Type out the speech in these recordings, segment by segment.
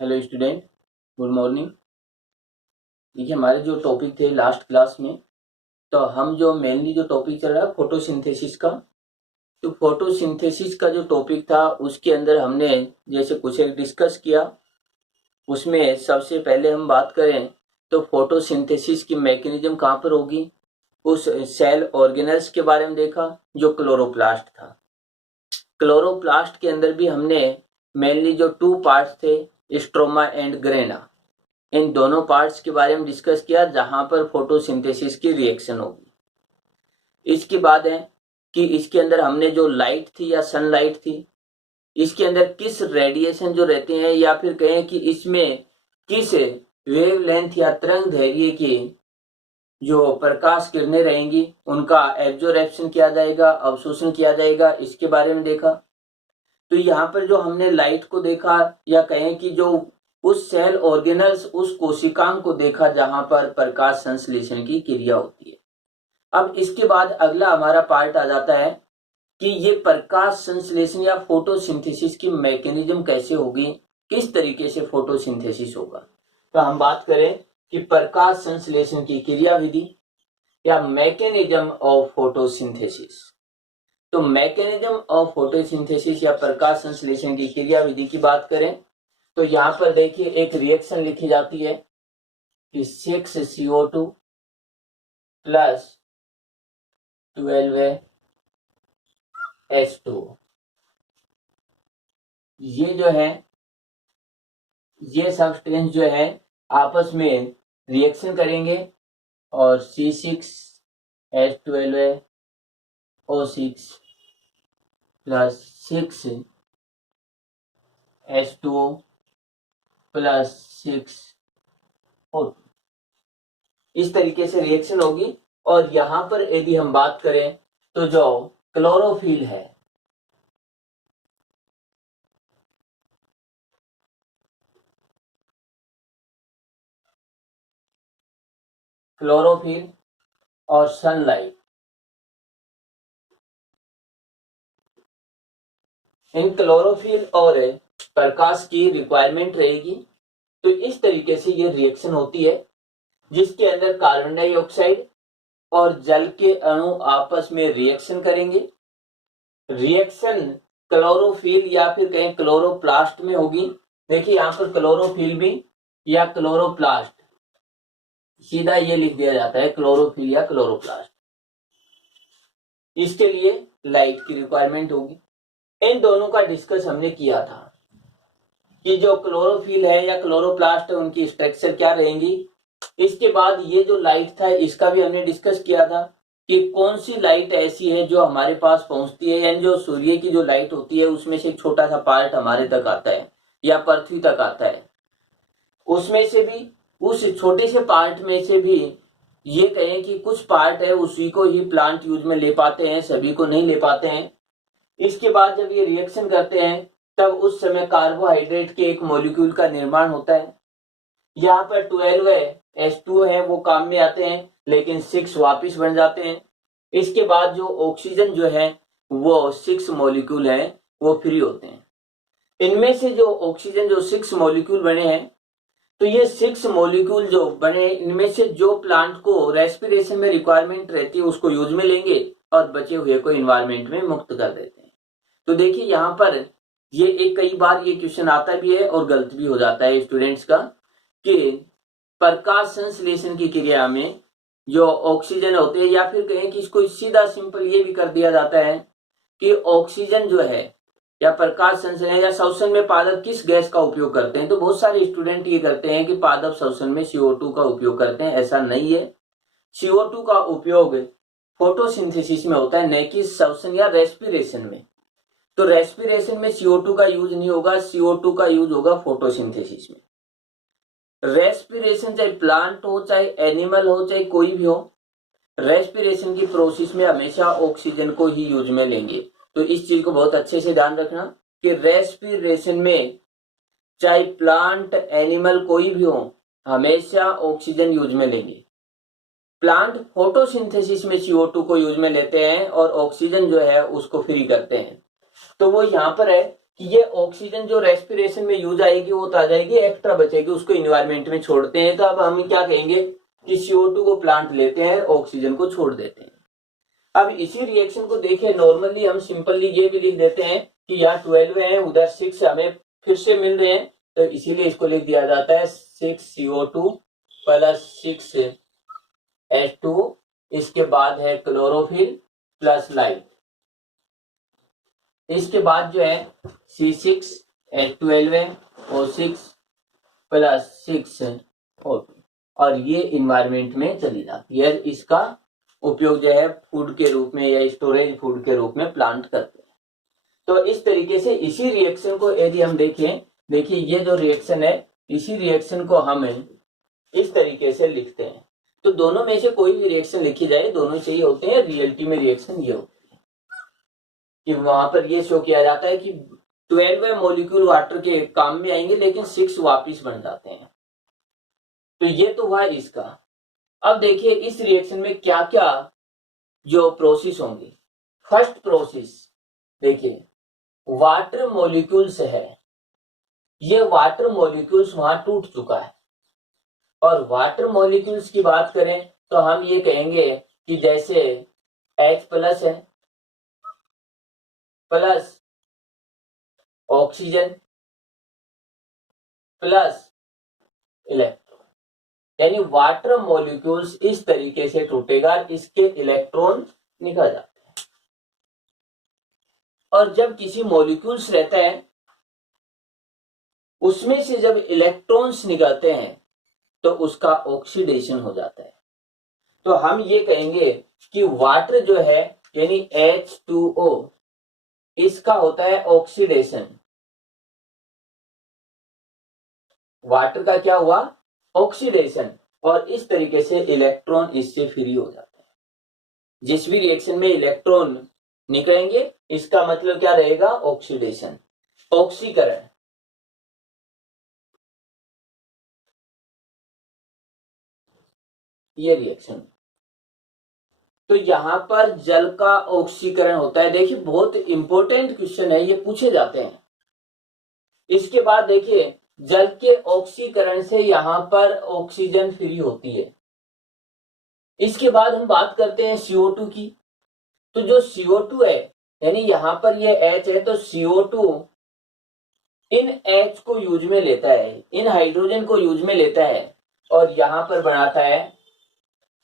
Hello student, good morning. देखिए, हमारे जो टॉपिक थे लास्ट क्लास में, तो हम जो मेनली जो टॉपिक चल रहा है फोटोसिंथेसिस का। तो फोटोसिंथेसिस का जो टॉपिक था उसके अंदर हमने जैसे कुछ एक डिस्कस किया। उसमें सबसे पहले हम बात करें तो फोटोसिंथेसिस की मैकेनिज्म कहाँ पर होगी, उस सेल ऑर्गेनल्स के बारे में देखा जो क्लोरोप्लास्ट था। क्लोरोप्लास्ट के अंदर भी हमने मेनली जो टू पार्ट्स थे, स्ट्रोमा एंड ग्रेना, इन दोनों पार्ट्स के बारे में डिस्कस किया जहां पर फोटोसिंथेसिस की रिएक्शन होगी। इसके बाद है कि इसके अंदर हमने जो लाइट थी या सनलाइट थी, इसके अंदर किस रेडिएशन जो रहते हैं या फिर कहें कि इसमें किस वेवलेंथ या तरंग दैर्घ्य की जो प्रकाश किरणें रहेंगी उनका एब्जॉर्प्शन किया जाएगा, अवशोषण किया जाएगा, इसके बारे में देखा। तो यहाँ पर जो हमने लाइट को देखा या कहें कि जो उस सेल ऑर्गेनल्स, उस कोशिकांग को देखा जहां पर प्रकाश संश्लेषण की क्रिया होती है। अब इसके बाद अगला हमारा पार्ट आ जाता है कि ये प्रकाश संश्लेषण या फोटोसिंथेसिस की मैकेनिज्म कैसे होगी, किस तरीके से फोटोसिंथेसिस होगा। तो हम बात करें कि प्रकाश संश्लेषण की क्रिया विधि या मैकेनिज्म ऑफ फोटोसिंथेसिस। तो मैकेनिज्म ऑफ फोटोसिंथेसिस या प्रकाश संश्लेषण की क्रिया विधि की बात करें तो यहां पर देखिए एक रिएक्शन लिखी जाती है कि 6CO2 प्लस 12H2। ये जो है, ये सब्सटेंस जो है आपस में रिएक्शन करेंगे और C6H12O6 plus 6H2O plus 6O2, इस तरीके से रिएक्शन होगी। और यहां पर यदि हम बात करें तो जो क्लोरोफिल है, क्लोरोफिल और सनलाइट, इन क्लोरोफिल और प्रकाश की रिक्वायरमेंट रहेगी। तो इस तरीके से ये रिएक्शन होती है जिसके अंदर कार्बन डाइऑक्साइड और जल के अणु आपस में रिएक्शन करेंगे। रिएक्शन क्लोरोफिल या फिर कहें क्लोरोप्लास्ट में होगी। देखिए यहां पर क्लोरोफिल भी या क्लोरोप्लास्ट, सीधा ये लिख दिया जाता है क्लोरोफिल या क्लोरोप्लास्ट। इसके लिए लाइट की रिक्वायरमेंट होगी। इन दोनों का डिस्कस हमने किया था कि जो क्लोरोफिल है या क्लोरोप्लास्ट है उनकी स्ट्रक्चर क्या रहेंगी। इसके बाद ये जो लाइट था इसका भी हमने डिस्कस किया था कि कौन सी लाइट ऐसी है जो हमारे पास पहुंचती है, यानी जो सूर्य की जो लाइट होती है उसमें से एक छोटा सा पार्ट हमारे तक आता है या पृथ्वी तक आता है। उसमें से भी, उस छोटे से पार्ट में से भी ये कहें कि कुछ पार्ट है उसी को ही प्लांट यूज में ले पाते हैं, सभी को नहीं ले पाते हैं। इसके बाद जब ये रिएक्शन करते हैं तब उस समय कार्बोहाइड्रेट के एक मॉलिक्यूल का निर्माण होता है। यहाँ पर 12H2 है वो काम में आते हैं लेकिन 6 वापिस बन जाते हैं। इसके बाद जो ऑक्सीजन जो है वो 6 मॉलिक्यूल है वो फ्री होते हैं। इनमें से जो ऑक्सीजन जो 6 मॉलिक्यूल बने हैं, तो ये 6 मॉलिक्यूल जो बने इनमें से जो प्लांट को रेस्पिरेशन में रिक्वायरमेंट रहती है उसको यूज में लेंगे और बचे हुए को इन्वायरमेंट में मुक्त कर देते हैं। तो देखिए यहाँ पर ये एक कई बार ये क्वेश्चन आता भी है और गलत भी हो जाता है स्टूडेंट्स का कि प्रकाश संश्लेषण की क्रिया में जो ऑक्सीजन होते हैं, या फिर कहें कि इसको सीधा सिंपल ये भी कर दिया जाता है कि ऑक्सीजन जो है या प्रकाश संश्लेषण या श्वसन में पादप किस गैस का उपयोग करते हैं। तो बहुत सारे स्टूडेंट ये करते हैं कि पादप श्वसन में CO2 का उपयोग करते हैं, ऐसा नहीं है। CO2 का उपयोग फोटोसिंथेसिस में होता है, न कि श्वसन या रेस्पिरेशन में। तो रेस्पिरेशन में CO2 का यूज नहीं होगा, CO2 का यूज होगा फोटोसिंथेसिस में। रेस्पिरेशन चाहे प्लांट हो, चाहे एनिमल हो, चाहे कोई भी हो, रेस्पिरेशन की प्रोसेस में हमेशा ऑक्सीजन को ही यूज में लेंगे। तो इस चीज को बहुत अच्छे से ध्यान रखना कि रेस्पिरेशन में चाहे प्लांट एनिमल कोई भी हो हमेशा ऑक्सीजन यूज में लेंगे। प्लांट फोटोसिंथेसिस में CO2 को यूज में लेते हैं और ऑक्सीजन जो है उसको फ्री करते हैं। तो वो यहाँ पर है कि ये ऑक्सीजन जो रेस्पिरेशन में यूज आएगी वो तो आ जाएगी, एक्स्ट्रा बचेगी, उसको इन्वायरमेंट में छोड़ते हैं। तो अब हम क्या कहेंगे कि CO2 को प्लांट लेते हैं, ऑक्सीजन को छोड़ देते हैं। अब इसी रिएक्शन को देखें, नॉर्मली हम सिंपली ये भी लिख देते हैं कि यहाँ 12 है, उधर 6 हमें फिर से मिल रहे हैं, तो इसीलिए इसको लिख दिया जाता है 6CO2 प्लस 6H2, इसके बाद है क्लोरोफिल प्लस लाइट, इसके बाद जो है C6H12 है, O6 प्लस 6O2, और ये इन्वायरमेंट में चली जाती है। इसका उपयोग जो है फूड के रूप में या स्टोरेज फूड के रूप में प्लांट करते हैं। तो इस तरीके से इसी रिएक्शन को यदि हम देखें, देखिए ये जो रिएक्शन है, इसी रिएक्शन को हम इस तरीके से लिखते हैं। तो दोनों में से कोई भी रिएक्शन लिखी जाए, दोनों चाहिए होते हैं। रियलिटी में रिएक्शन ये होती है कि वहां पर ये शो किया जाता है कि 12 मॉलिक्यूल वाटर के काम में आएंगे, लेकिन 6 वापिस बन जाते हैं। तो ये तो हुआ इसका। अब देखिए इस रिएक्शन में क्या क्या जो प्रोसेस होंगे। फर्स्ट प्रोसेस देखिए, वाटर मॉलिक्यूल्स है, ये वाटर मॉलिक्यूल्स वहां टूट चुका है। और वाटर मॉलिक्यूल्स की बात करें तो हम ये कहेंगे कि जैसे H प्लस है प्लस ऑक्सीजन प्लस इलेक्ट्रॉन, यानी वाटर मॉलिक्यूल्स इस तरीके से टूटेगा, इसके इलेक्ट्रॉन निकल जाते हैं। और जब किसी मॉलिक्यूल्स रहता है उसमें से जब इलेक्ट्रॉन्स निकलते हैं तो उसका ऑक्सीडेशन हो जाता है। तो हम ये कहेंगे कि वाटर जो है यानी H2O, इसका होता है ऑक्सीडेशन। वाटर का क्या हुआ? ऑक्सीडेशन। और इस तरीके से इलेक्ट्रॉन इससे फ्री हो जाते हैं। जिस भी रिएक्शन में इलेक्ट्रॉन निकलेंगे इसका मतलब क्या रहेगा? ऑक्सीडेशन, ऑक्सीकरण। ये रिएक्शन। तो यहां पर जल का ऑक्सीकरण होता है। देखिए बहुत इंपॉर्टेंट क्वेश्चन है, ये पूछे जाते हैं। इसके बाद देखिए जल के ऑक्सीकरण से यहां पर ऑक्सीजन फ्री होती है। इसके बाद हम बात करते हैं CO2 की। तो जो CO2 है, यानी यहां पर ये H है, तो CO2 इन H को यूज में लेता है, इन हाइड्रोजन को यूज में लेता है, और यहां पर बनाता है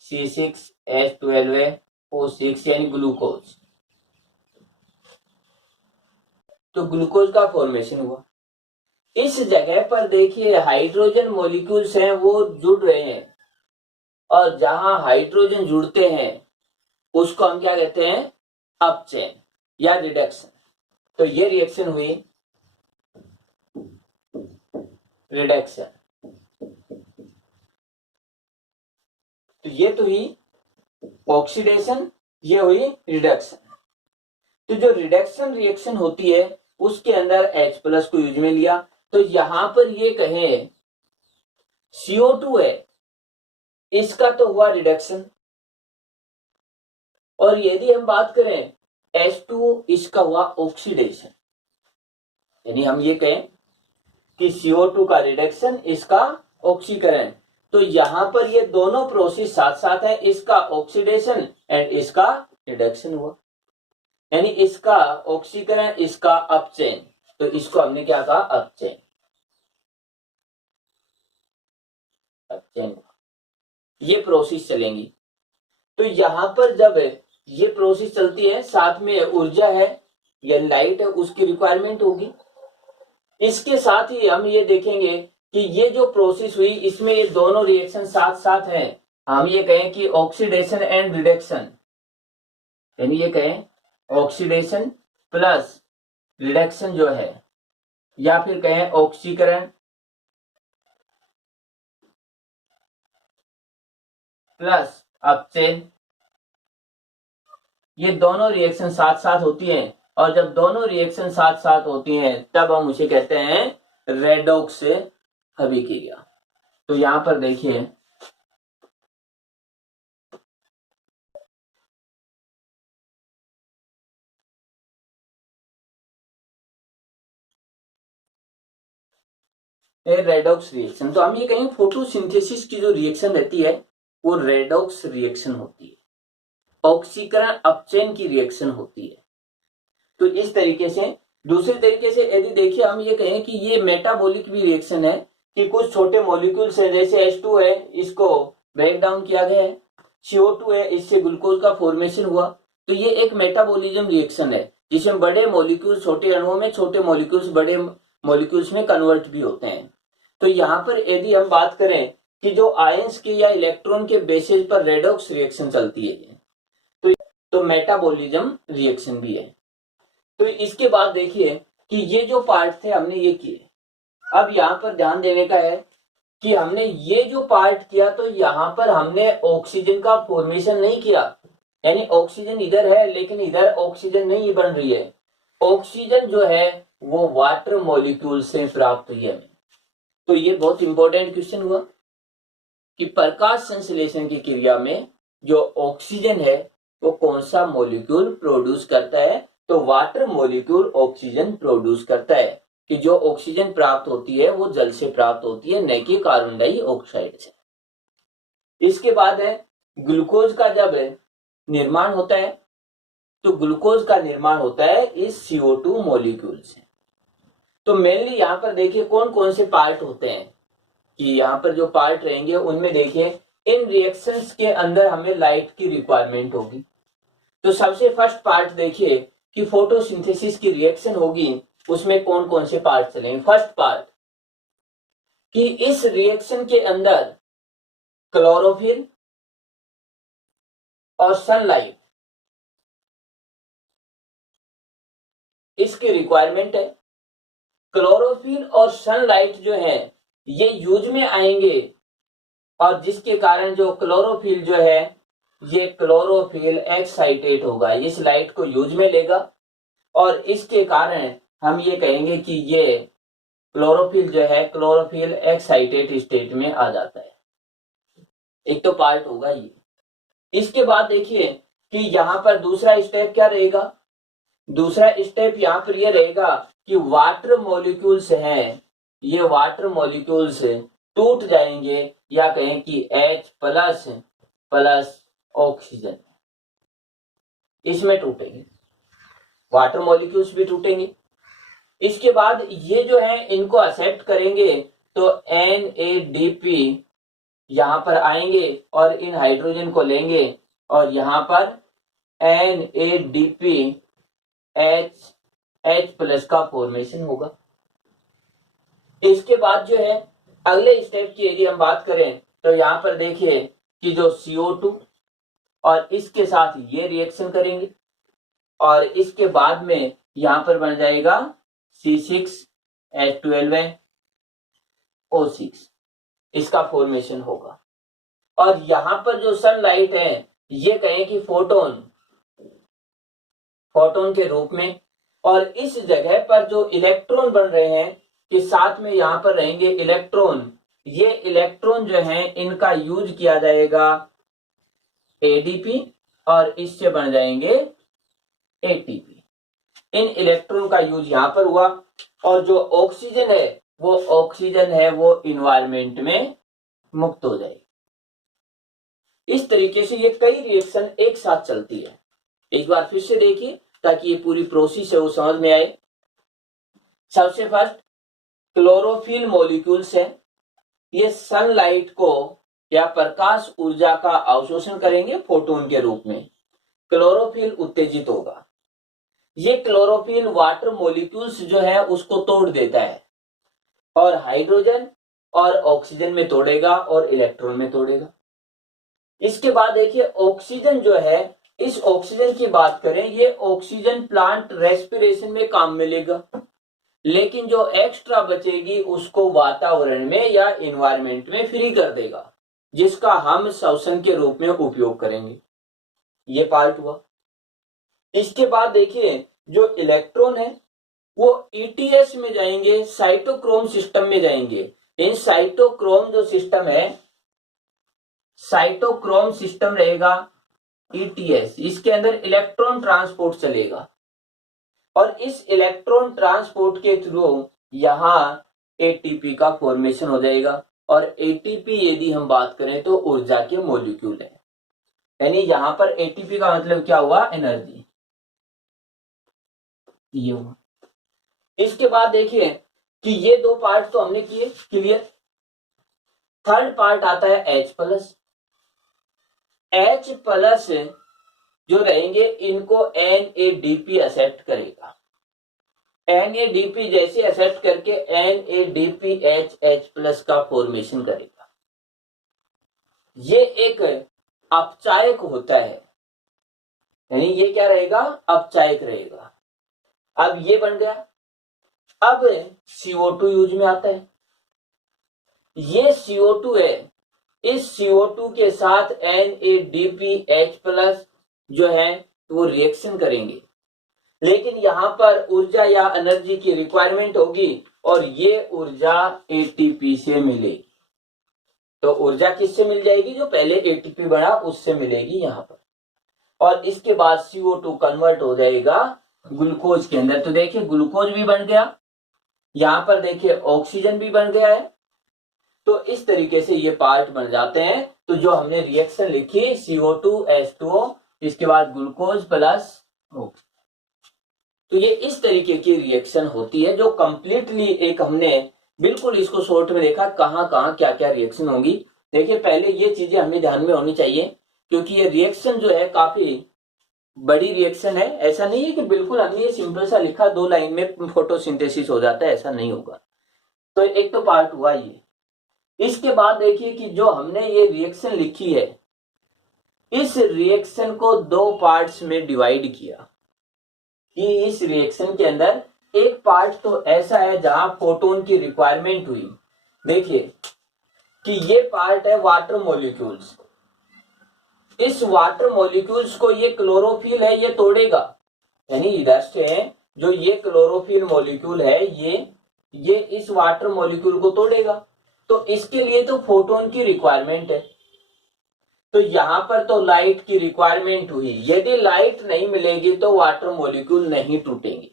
C6H12O6 यानी ग्लूकोज। तो ग्लूकोज का फॉर्मेशन हुआ। इस जगह पर देखिए हाइड्रोजन मॉलिक्यूल्स हैं वो जुड़ रहे हैं, और जहां हाइड्रोजन जुड़ते हैं उसको हम क्या कहते हैं? अपचयन या रिडक्शन। तो ये रिएक्शन हुई रिडक्शन। तो ये तो हुई ऑक्सीडेशन, ये हुई रिडक्शन। तो जो रिडक्शन रिएक्शन होती है उसके अंदर H प्लस को यूज में लिया, तो यहां पर ये कहें CO2 है, इसका तो हुआ रिडक्शन। और यदि हम बात करें H2, इसका हुआ ऑक्सीडेशन। यानी हम ये कहें कि CO2 का रिडक्शन, इसका ऑक्सीकरण। तो यहां पर ये दोनों प्रोसेस साथ साथ है, इसका ऑक्सीडेशन एंड इसका रिडक्शन हुआ, यानी इसका ऑक्सीकरण, इसका अपचयन। तो इसको हमने क्या कहा? अपचयन। अपचयन ये प्रोसेस चलेंगी। तो यहां पर जब ये प्रोसेस चलती है, साथ में ऊर्जा है या लाइट है, उसकी रिक्वायरमेंट होगी। इसके साथ ही हम ये देखेंगे कि ये जो प्रोसेस हुई इसमें ये दोनों रिएक्शन साथ साथ हैं। हम ये कहें कि ऑक्सीडेशन एंड रिडक्शन, यानी ये कहें ऑक्सीडेशन प्लस रिडक्शन जो है, या फिर कहें ऑक्सीकरण प्लस अपचयन। ये दोनों रिएक्शन साथ साथ होती हैं, और जब दोनों रिएक्शन साथ साथ होती हैं तब हम उसे कहते हैं रेडॉक्स अभिक्रिया। तो यहां पर देखिए रेडॉक्स रिएक्शन। तो हम ये कहेंगे फोटोसिंथेसिस की जो रिएक्शन रहती है वो रेडॉक्स रिएक्शन होती है, ऑक्सीकरण अपचयन की रिएक्शन होती है। तो इस तरीके से, दूसरे तरीके से यदि देखिए हम ये कहें कि ये मेटाबॉलिक भी रिएक्शन है कि कुछ छोटे मॉलिक्यूल्स है, जैसे H2 है, इसको ब्रेक डाउन किया गया है, CO2 है, इससे ग्लूकोज का फॉर्मेशन हुआ। तो ये एक मेटाबॉलिज्म रिएक्शन है जिसमें बड़े मॉलिक्यूल छोटे अणुओं में, छोटे मॉलिक्यूल्स बड़े मॉलिक्यूल्स में कन्वर्ट भी होते हैं। तो यहाँ पर यदि हम बात करें कि जो आयंस के या इलेक्ट्रॉन के बेसिस पर रेडॉक्स रिएक्शन चलती है तो मेटाबॉलिज्म रिएक्शन भी है। तो इसके बाद देखिए कि ये जो पार्ट थे हमने ये किए। अब यहाँ पर ध्यान देने का है कि हमने ये जो पार्ट किया तो यहाँ पर हमने ऑक्सीजन का फॉर्मेशन नहीं किया, यानी ऑक्सीजन इधर है लेकिन इधर ऑक्सीजन नहीं बन रही है। ऑक्सीजन जो है वो वाटर मॉलिक्यूल से प्राप्त हुई है। तो ये बहुत इंपॉर्टेंट क्वेश्चन हुआ कि प्रकाश संश्लेषण की क्रिया में जो ऑक्सीजन है वो कौन सा मॉलिक्यूल प्रोड्यूस करता है, तो वाटर मॉलिक्यूल ऑक्सीजन प्रोड्यूस करता है। कि जो ऑक्सीजन प्राप्त होती है वो जल से प्राप्त होती है, न कि कार्बन डाइऑक्साइड से। इसके बाद है ग्लूकोज का जब निर्माण होता है तो ग्लूकोज का निर्माण होता है इस CO2 मॉलिक्यूल से। तो मेनली यहाँ पर देखिए कौन कौन से पार्ट होते हैं कि यहाँ पर जो पार्ट रहेंगे उनमें देखिए इन रिएक्शंस के अंदर हमें लाइट की रिक्वायरमेंट होगी। तो सबसे फर्स्ट पार्ट देखिए कि फोटोसिंथेसिस की रिएक्शन होगी, उसमें कौन कौन से पार्ट चलेंगे। फर्स्ट पार्ट कि इस रिएक्शन के अंदर क्लोरोफिल और सनलाइट इसकी रिक्वायरमेंट है। क्लोरोफिल और सनलाइट जो है ये यूज में आएंगे और जिसके कारण जो क्लोरोफिल जो है ये क्लोरोफिल एक्साइटेट होगा, इस लाइट को यूज में लेगा और इसके कारण हम ये कहेंगे कि ये क्लोरोफिल जो है क्लोरोफिल एक्साइटेट स्टेट में आ जाता है। एक तो पार्ट होगा ये। इसके बाद देखिए कि यहाँ पर दूसरा स्टेप क्या रहेगा। दूसरा स्टेप यहाँ पर ये रहेगा कि वाटर मॉलिक्यूल्स हैं, ये वाटर मॉलिक्यूल्स टूट जाएंगे या कहें कि H प्लस ऑक्सीजन इसमें टूटेंगे, वाटर मॉलिक्यूल्स भी टूटेंगे। इसके बाद ये जो है इनको एक्सेप्ट करेंगे तो NADP यहां पर आएंगे और इन हाइड्रोजन को लेंगे और यहां पर NADP H प्लस का फॉर्मेशन होगा। इसके बाद जो है अगले स्टेप की यदि हम बात करें तो यहां पर देखिए कि जो CO2 और इसके साथ ये रिएक्शन करेंगे और इसके बाद में यहां पर बन जाएगा C6H12O6, इसका फॉर्मेशन होगा। और यहां पर जो सनलाइट है ये कहें कि फोटोन के रूप में, और इस जगह पर जो इलेक्ट्रॉन बन रहे हैं कि साथ में यहां पर रहेंगे इलेक्ट्रॉन, ये इलेक्ट्रॉन जो है इनका यूज किया जाएगा ADP और इससे बन जाएंगे ATP। इन इलेक्ट्रॉन का यूज यहां पर हुआ और जो ऑक्सीजन है वो इन्वायरमेंट में मुक्त हो जाएगी। इस तरीके से ये कई रिएक्शन एक साथ चलती है। एक बार फिर से देखिए ताकि ये पूरी प्रोसेस है वो समझ में आए। सबसे फर्स्ट क्लोरोफिल मॉलिक्यूल्स है, ये सनलाइट को या प्रकाश ऊर्जा का अवशोषण करेंगे फोटोन के रूप में, क्लोरोफिल उत्तेजित होगा। ये क्लोरोफिल वाटर मॉलिक्यूल्स जो है उसको तोड़ देता है और हाइड्रोजन और ऑक्सीजन में तोड़ेगा और इलेक्ट्रॉन में तोड़ेगा। इसके बाद देखिए ऑक्सीजन जो है, इस ऑक्सीजन की बात करें, ये ऑक्सीजन प्लांट रेस्पिरेशन में काम में लेगा, लेकिन जो एक्स्ट्रा बचेगी उसको वातावरण में या इन्वायरमेंट में फ्री कर देगा, जिसका हम श्वसन के रूप में उपयोग करेंगे। ये पार्ट हुआ। इसके बाद देखिए जो इलेक्ट्रॉन है वो ETS में जाएंगे, साइटोक्रोम सिस्टम में जाएंगे। इन साइटोक्रोम जो सिस्टम है, साइटोक्रोम सिस्टम रहेगा ETS, इसके अंदर इलेक्ट्रॉन ट्रांसपोर्ट चलेगा और इस इलेक्ट्रॉन ट्रांसपोर्ट के थ्रू यहां एटीपी का फॉर्मेशन हो जाएगा। और एटीपी यदि हम बात करें तो ऊर्जा के मॉलिक्यूल है, यानी यहां पर एटीपी का मतलब क्या हुआ, एनर्जी, ये हुआ। इसके बाद देखिए कि ये दो पार्ट तो हमने किए क्लियर। थर्ड पार्ट आता है H प्लस। H प्लस जो रहेंगे इनको NADP एक्सेप्ट करेगा। NADP जैसे एक्सेप्ट करके NADPH H प्लस का फॉर्मेशन करेगा। ये एक अपचायक होता है, यानी ये क्या रहेगा, अपचायक रहेगा। अब ये बन गया। अब CO2 यूज में आता है। ये CO2 है, इस CO2 के साथ NADPH प्लस जो है वो रिएक्शन करेंगे, लेकिन यहां पर ऊर्जा या एनर्जी की रिक्वायरमेंट होगी और ये ऊर्जा एटीपी से मिलेगी। तो ऊर्जा किससे मिल जाएगी, जो पहले एटीपी बना उससे मिलेगी यहां पर। और इसके बाद CO2 कन्वर्ट हो जाएगा ग्लूकोज के अंदर। तो देखिए ग्लूकोज भी बन गया, यहां पर देखिए ऑक्सीजन भी बन गया है। तो इस तरीके से ये पार्ट बन जाते हैं। तो जो हमने रिएक्शन लिखी CO2H2O, इसके बाद ग्लूकोज प्लस ऑक्सीजन, तो ये इस तरीके की रिएक्शन होती है जो कंप्लीटली एक हमने बिल्कुल इसको शॉर्ट में देखा कहां कहां क्या क्या रिएक्शन होंगी। देखिए पहले ये चीजें हमें ध्यान में होनी चाहिए, क्योंकि ये रिएक्शन जो है काफी बड़ी रिएक्शन है। ऐसा नहीं है कि बिल्कुल हमने ये सिंपल सा लिखा 2 लाइन में फोटोसिंथेसिस हो जाता है, ऐसा नहीं होगा। तो एक तो पार्ट हुआ ये। इसके बाद देखिए कि जो हमने ये रिएक्शन लिखी है, इस रिएक्शन को 2 पार्ट्स में डिवाइड किया। कि इस रिएक्शन के अंदर एक पार्ट तो ऐसा है जहां फोटोन की रिक्वायरमेंट हुई। देखिए कि ये पार्ट है वाटर मॉलिक्यूल्स। इस वाटर मॉलिक्यूल्स को ये क्लोरोफिल है ये तोड़ेगा, यानी इधर से जो ये क्लोरोफिल मॉलिक्यूल है ये इस वाटर मॉलिक्यूल को तोड़ेगा। तो इसके लिए तो फोटोन की रिक्वायरमेंट है। तो यहां पर तो लाइट की रिक्वायरमेंट हुई, यदि लाइट नहीं मिलेगी तो वाटर मॉलिक्यूल नहीं टूटेंगे।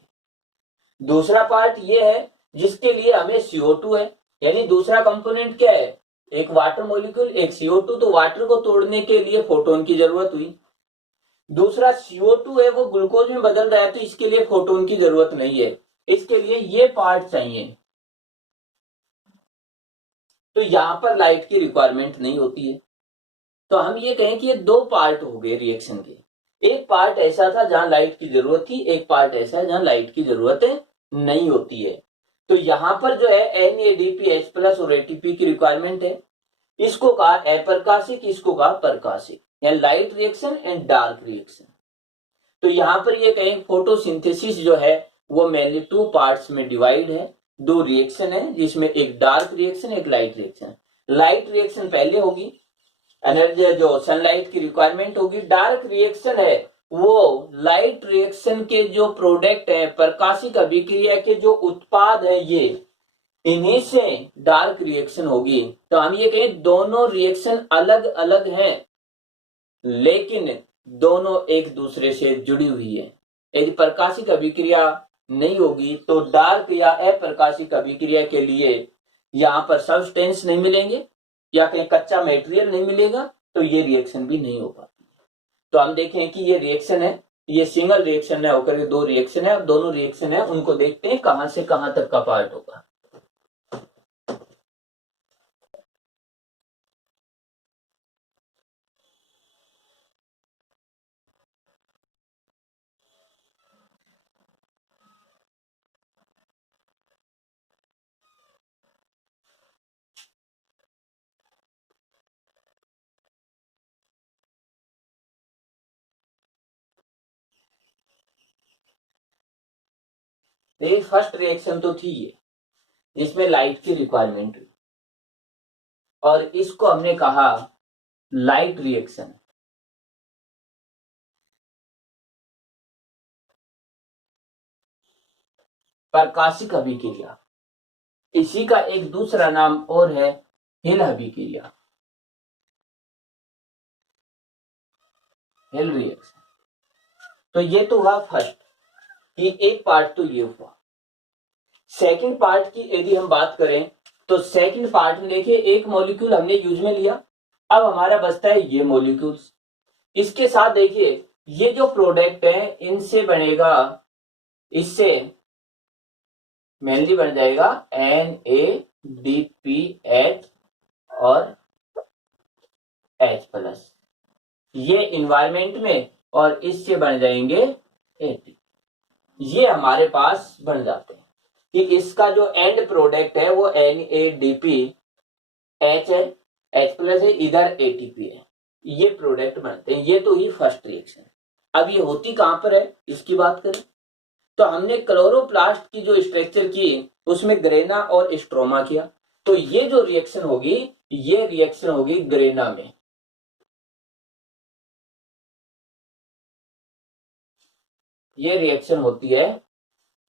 दूसरा पार्ट ये है जिसके लिए हमें CO2 है, यानी दूसरा कंपोनेंट क्या है, एक वाटर मॉलिक्यूल एक CO2। तो वाटर को तोड़ने के लिए फोटोन की जरूरत हुई। दूसरा CO2 है वो ग्लूकोज में बदल रहा है, तो इसके लिए फोटोन की जरूरत नहीं है, इसके लिए ये पार्ट चाहिए। तो यहां पर लाइट की रिक्वायरमेंट नहीं होती है। तो हम ये कहें कि ये 2 पार्ट हो गए रिएक्शन के। एक पार्ट ऐसा था जहां लाइट की जरूरत थी, एक पार्ट ऐसा है जहां लाइट की जरूरत नहीं होती है। तो यहां पर जो है NADPH प्लस और ATP की रिक्वायरमेंट है। इसको कहा अप्रकाशिक, इसको कहा प्रकाशिक, या light reaction and dark reaction. तो यहां पर ये कहें फोटोसिंथेसिस जो है वो मेनली 2 पार्ट्स में डिवाइड है। 2 रिएक्शन है जिसमें एक डार्क रिएक्शन एक लाइट रिएक्शन। लाइट रिएक्शन पहले होगी, एनर्जी जो सनलाइट की रिक्वायरमेंट होगी। डार्क रिएक्शन है वो लाइट रिएक्शन के जो प्रोडक्ट है, प्रकाशिक अभिक्रिया के जो उत्पाद है, ये इन्हीं से डार्क रिएक्शन होगी। तो हम ये कहें दोनों रिएक्शन अलग अलग हैं, लेकिन दोनों एक दूसरे से जुड़ी हुई है। यदि प्रकाशिक अभिक्रिया नहीं होगी तो डार्क या अप्रकाशिक अभिक्रिया के लिए यहां पर सब्सटेंस नहीं मिलेंगे या कहीं कच्चा मटेरियल नहीं मिलेगा, तो ये रिएक्शन भी नहीं हो पाती। तो हम देखें कि ये रिएक्शन है, ये सिंगल रिएक्शन है होकर 2 रिएक्शन है। अब दोनों रिएक्शन है उनको देखते हैं कहां से कहां तक का पार्ट होगा। देखिए फर्स्ट रिएक्शन तो थी ये जिसमें लाइट की रिक्वायरमेंट हुई, और इसको हमने कहा लाइट रिएक्शन। प्रकाशिक अभिक्रिया, इसी का एक दूसरा नाम और है हिल अभिक्रिया, हिल रिएक्शन। तो ये तो हुआ फर्स्ट कि एक पार्ट तो ये हुआ। सेकंड पार्ट की यदि हम बात करें तो सेकंड पार्ट में देखिए एक मॉलिक्यूल हमने यूज में लिया, अब हमारा बचता है ये मॉलिक्यूल्स। इसके साथ देखिए ये जो प्रोडक्ट है इनसे बनेगा, इससे मेनली बन जाएगा NADPH और H+, ये इन्वायरमेंट में, और इससे बन जाएंगे ATP। ये हमारे पास बन जाते हैं कि इसका जो एंड प्रोडक्ट है वो NADPH है, H+ है, इधर ATP है, ये प्रोडक्ट बनते हैं। ये तो ही फर्स्ट रिएक्शन। अब ये होती कहां पर है इसकी बात करें तो हमने क्लोरोप्लास्ट की जो स्ट्रक्चर की उसमें ग्रेना और स्ट्रोमा किया, तो ये जो रिएक्शन होगी ये रिएक्शन होगी ग्रेना में। ये रिएक्शन होती है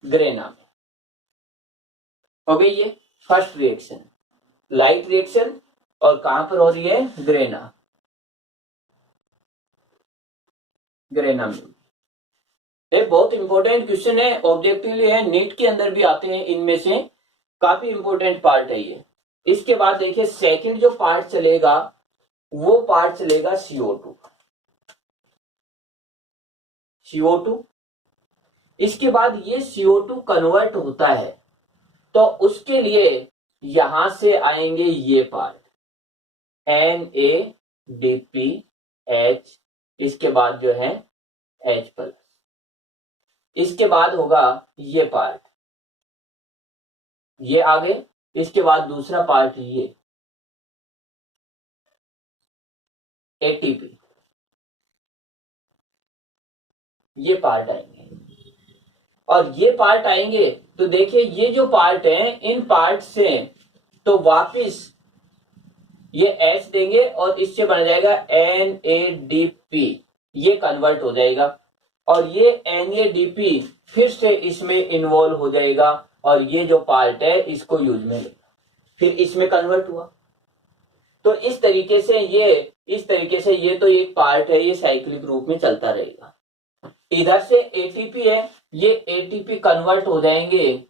ग्रेना में। हो गई ये फर्स्ट रिएक्शन, लाइट रिएक्शन, और कहां पर हो रही है ग्रेना, ग्रेना में। एक बहुत इंपॉर्टेंट क्वेश्चन है, ऑब्जेक्टिवली है, नीट के अंदर भी आते हैं, इनमें से काफी इंपॉर्टेंट पार्ट है ये। इसके बाद देखिए सेकंड जो पार्ट चलेगा वो पार्ट चलेगा CO2। इसके बाद ये CO2 कन्वर्ट होता है तो उसके लिए यहां से आएंगे ये पार्ट NADPH, इसके बाद जो है H+, इसके बाद होगा ये पार्ट, ये आगे, इसके बाद दूसरा पार्ट ये ATP, ये पार्ट आएंगे। और ये पार्ट आएंगे तो देखिए ये जो पार्ट है इन पार्ट से तो वापिस ये H देंगे और इससे बन जाएगा NADP, ये कन्वर्ट हो जाएगा, और ये NADP फिर से इसमें इन्वॉल्व हो जाएगा और ये जो पार्ट है इसको यूज में लेगा, फिर इसमें कन्वर्ट हुआ। तो इस तरीके से ये तो एक पार्ट है, ये साइक्लिक रूप में चलता रहेगा। इधर से ATP है, ये ATP कन्वर्ट हो जाएंगे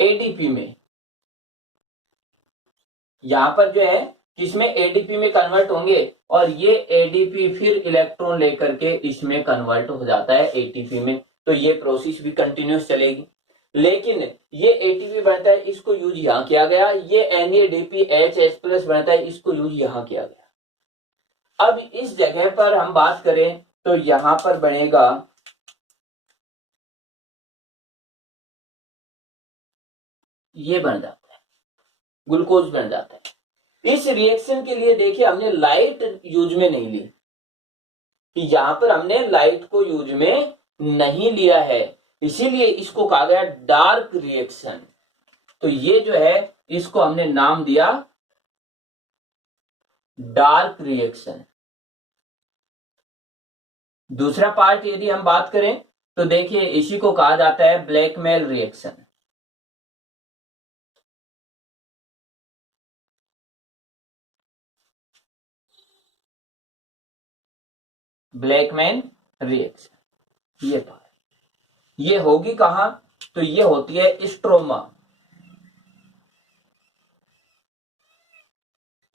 ADP में, यहां पर जो है किसमें ADP में कन्वर्ट होंगे, और ये ADP फिर इलेक्ट्रॉन लेकर के इसमें कन्वर्ट हो जाता है ATP में। तो ये प्रोसेस भी कंटिन्यूस चलेगी, लेकिन ये ATP बनता है, इसको यूज यहां किया गया, ये NADPH+ बनता है, इसको यूज यहां किया गया। अब इस जगह पर हम बात करें तो यहां पर बनेगा ये, बन जाता है ग्लूकोज बन जाता है। इस रिएक्शन के लिए देखिए हमने लाइट यूज में नहीं ली, कि यहां पर हमने लाइट को यूज में नहीं लिया है, इसीलिए इसको कहा गया डार्क रिएक्शन। तो ये जो है इसको हमने नाम दिया डार्क रिएक्शन। दूसरा पार्ट यदि हम बात करें तो देखिए इसी को कहा जाता है ब्लैकमेल रिएक्शन। ब्लैकमैन रिएक्शन, ये पार्ट ये होगी कहां तो ये होती है स्ट्रोमा।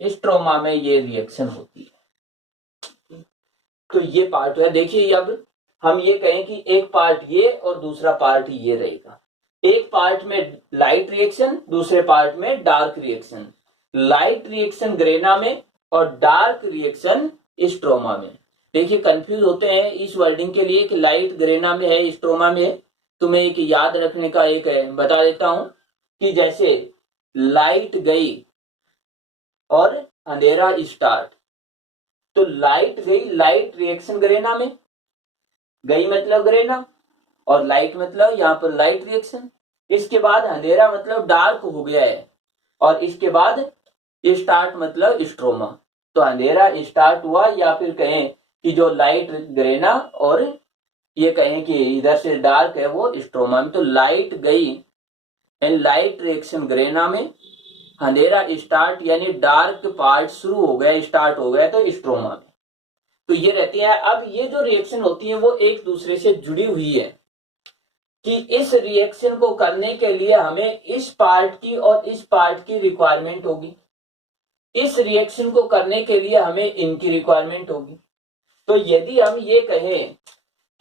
स्ट्रोमा में ये रिएक्शन होती है। तो ये पार्ट है। देखिए अब हम ये कहें कि एक पार्ट ये और दूसरा पार्ट ये रहेगा, एक पार्ट में लाइट रिएक्शन, दूसरे पार्ट में dark reaction. Light reaction grana में और डार्क रिएक्शन स्ट्रोमा में। देखिए कंफ्यूज होते हैं इस वर्डिंग के लिए कि लाइट ग्रेना में है स्ट्रोमा में है। तो मैं एक याद रखने का एक है बता देता हूं कि जैसे लाइट गई और अंधेरा स्टार्ट, तो लाइट गई, लाइट रिएक्शन ग्रेना में गई मतलब ग्रेना, और लाइट मतलब यहां पर लाइट रिएक्शन। इसके बाद अंधेरा मतलब डार्क हो गया है, और इसके बाद स्टार्ट मतलब स्ट्रोमा। तो अंधेरा स्टार्ट हुआ, या फिर कहें कि जो लाइट ग्रेना और ये कहें कि इधर से डार्क है वो स्ट्रोमा में। तो लाइट गई एंड लाइट रिएक्शन ग्रेना में, अंधेरा स्टार्ट यानी डार्क पार्ट शुरू हो गया, स्टार्ट हो गया तो स्ट्रोमा में। तो ये रहती है। अब ये जो रिएक्शन होती है वो एक दूसरे से जुड़ी हुई है। कि इस रिएक्शन को करने के लिए हमें इस पार्ट की और इस पार्ट की रिक्वायरमेंट होगी, इस रिएक्शन को करने के लिए हमें इनकी रिक्वायरमेंट होगी। तो यदि हम ये कहें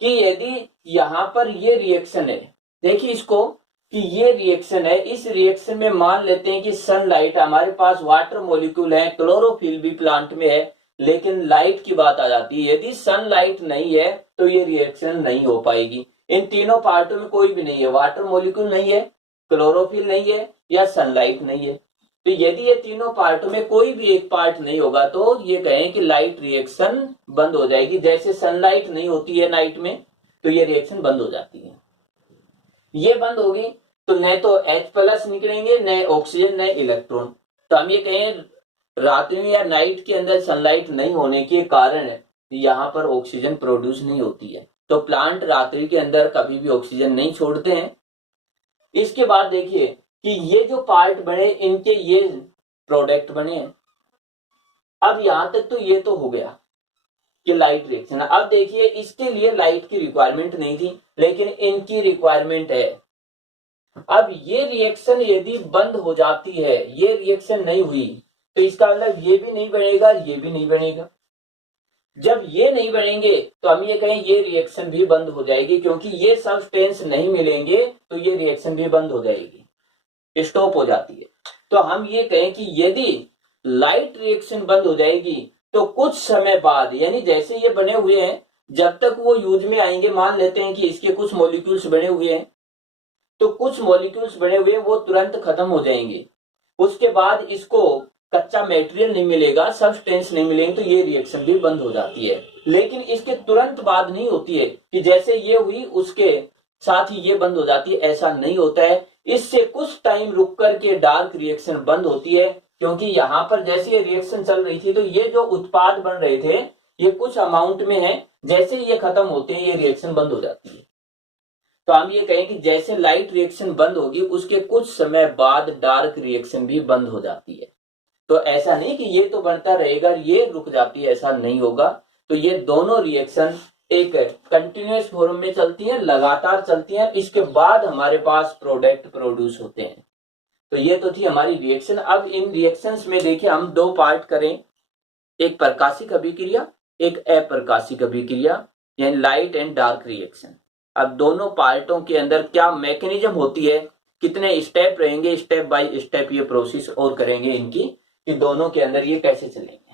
कि यदि यहां पर ये रिएक्शन है, देखिए इसको कि ये रिएक्शन है, इस रिएक्शन में मान लेते हैं कि सनलाइट, हमारे पास वाटर मॉलिक्यूल है, क्लोरोफिल भी प्लांट में है, लेकिन लाइट की बात आ जाती है। यदि सनलाइट नहीं है तो ये रिएक्शन नहीं हो पाएगी। इन तीनों पार्टों में कोई भी नहीं है, वाटर मॉलिक्यूल नहीं है, क्लोरोफिल नहीं है या सनलाइट नहीं है। तो यदि ये तीनों पार्टों में कोई भी एक पार्ट नहीं होगा तो ये कहें कि लाइट रिएक्शन बंद हो जाएगी। जैसे सनलाइट नहीं होती है नाइट में तो ये रिएक्शन बंद हो जाती है। ये बंद होगी तो न तो H+ निकलेंगे, न ऑक्सीजन, न इलेक्ट्रॉन। तो हम ये कहें रात्रि में या नाइट के अंदर सनलाइट नहीं होने के कारण यहाँ पर ऑक्सीजन प्रोड्यूस नहीं होती है। तो प्लांट रात्रि के अंदर कभी भी ऑक्सीजन नहीं छोड़ते हैं। इसके बाद देखिए कि ये जो पार्ट बने, इनके ये प्रोडक्ट बने हैं। अब यहां तक तो ये तो हो गया कि लाइट रिएक्शन। अब देखिए इसके लिए लाइट की रिक्वायरमेंट नहीं थी, लेकिन इनकी रिक्वायरमेंट है। अब ये रिएक्शन यदि बंद हो जाती है, ये रिएक्शन नहीं हुई, तो इसका मतलब ये भी नहीं बनेगा, ये भी नहीं बनेगा। जब ये नहीं बनेंगे तो हम ये कहें ये रिएक्शन भी बंद हो जाएगी, क्योंकि ये सब्सटेंस नहीं मिलेंगे तो ये रिएक्शन भी बंद हो जाएगी, स्टॉप हो जाती है। तो हम ये कहें कि यदि लाइट रिएक्शन बंद हो जाएगी तो कुछ समय बाद, यानी जैसे ये बने हुए हैं, जब तक वो यूज में आएंगे, मान लेते हैं कि इसके कुछ मॉलिक्यूल्स बने हुए हैं, तो कुछ मॉलिक्यूल्स बने हुए वो तुरंत खत्म हो जाएंगे। उसके बाद इसको कच्चा मटेरियल नहीं मिलेगा, सब्सटेंस नहीं मिलेंगे, तो ये रिएक्शन भी बंद हो जाती है। लेकिन इसके तुरंत बाद नहीं होती है कि जैसे ये हुई उसके साथ ही ये बंद हो जाती है, ऐसा नहीं होता है। इससे कुछ टाइम रुक करके डार्क रिएक्शन बंद होती है, क्योंकि यहाँ पर जैसे ये रिएक्शन चल रही थी तो ये जो उत्पाद बन रहे थे ये कुछ अमाउंट में है, जैसे ये खत्म होते हैं ये रिएक्शन बंद हो जाती है। तो हम ये कहें कि जैसे लाइट रिएक्शन बंद होगी उसके कुछ समय बाद डार्क रिएक्शन भी बंद हो जाती है। तो ऐसा नहीं कि ये तो बनता रहेगा, ये रुक जाती है, ऐसा नहीं होगा। तो ये दोनों रिएक्शन एक कंटिन्यूअस फॉर्म में चलती हैं, लगातार चलती हैं, इसके बाद हमारे पास प्रोडक्ट प्रोड्यूस होते हैं। तो ये तो थी हमारी रिएक्शन। अब इन रिएक्शंस में देखिए हम दो पार्ट करें, एक प्रकाशिक अभिक्रिया, एक अप्रकाशिक अभिक्रिया, यानी लाइट एंड डार्क रिएक्शन। अब दोनों पार्टों के अंदर क्या मैकेनिज्म होती है, कितने स्टेप रहेंगे, स्टेप बाय स्टेप ये प्रोसेस और करेंगे इनकी, कि दोनों के अंदर ये कैसे चलेंगे।